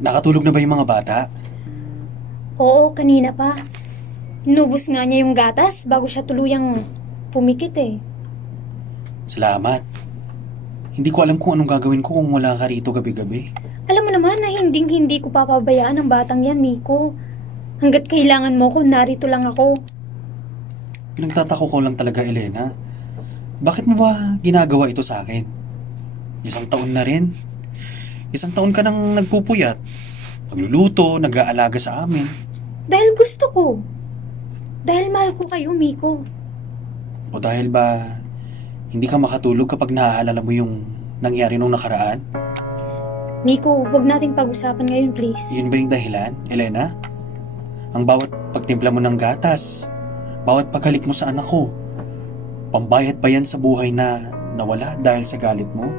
Nakatulog na ba yung mga bata? Oo, kanina pa. Inubos nga niya yung gatas bago siya tuluyang pumikit eh. Salamat. Hindi ko alam kung anong gagawin ko kung wala ka rito gabi-gabi. Alam mo naman na hindi ko papabayaan ang batang yan, Miko. Hanggat kailangan mo ko, narito lang ako. Pinagtatako ko lang talaga, Elena. Bakit mo ba ginagawa ito sa akin? 1 taon na rin. 1 taon ka nang nagpupuyat. Nagluluto, nag-aalaga sa amin. Dahil gusto ko. Dahil mahal ko kayo, Miko. O dahil ba hindi ka makatulog kapag naaalala mo yung nangyari nung nakaraan? Miko, huwag nating pag-usapan ngayon, please. Yun ba yung dahilan, Elena? Ang bawat pagtimpla mo ng gatas, bawat paghalik mo sa anak ko, pambayad ba yan sa buhay na nawala dahil sa galit mo?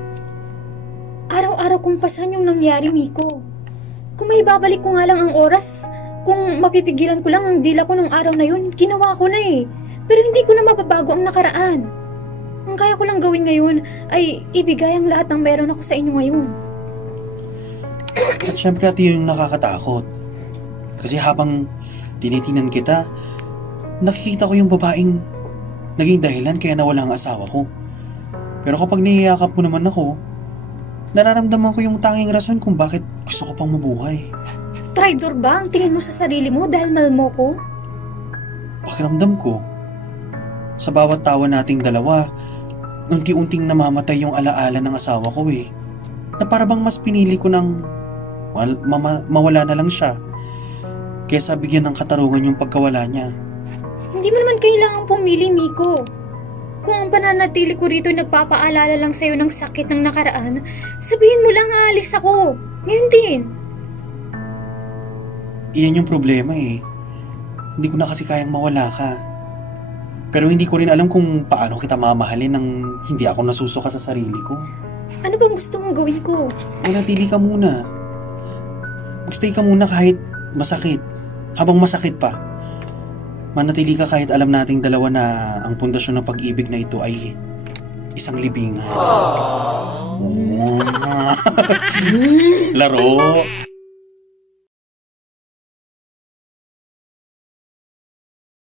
Araw-araw kong pasan yung nangyari, Miko. Kung may babalik ko nga lang ang oras, kung mapipigilan ko lang ang dila ko nung araw na yun, ginawa ko na eh. Pero hindi ko na mababago ang nakaraan. Ang kaya ko lang gawin ngayon ay ibigay ang lahat ng meron ako sa inyo ngayon. At syempre ati yung nakakatakot. Kasi habang tinitinan kita, nakikita ko yung babaeng naging dahilan kaya nawala ang asawa ko. Pero kapag niyayakap mo naman ako, nararamdaman ko yung tanging rason kung bakit gusto ko pang mabuhay. Traidor ba ang tingin mo sa sarili mo dahil mahal mo ko? Pakiramdam ko, sa bawat tawa nating dalawa, unti-unting namamatay yung alaala ng asawa ko eh. Na para bang mas pinili ko ng mawala na lang siya kaysa bigyan ng katarungan yung pagkawala niya. Hindi mo naman kailangang pumili, Miko. Kung ang pananatili ko rito ay nagpapaalala lang sa'yo ng sakit ng nakaraan, sabihin mo lang aalis ako. Ngayon din. Iyan yung problema eh. Hindi ko na kasi kayang mawala ka. Pero hindi ko rin alam kung paano kita mamahalin nang hindi ako nasusuka sa sarili ko. Ano bang gusto mong gawin ko? Manatili ka muna. Magstay ka muna kahit masakit. Habang masakit pa. Manatili ka kahit alam nating dalawa na ang pundasyon ng pag-ibig na ito ay isang libingan. Laro.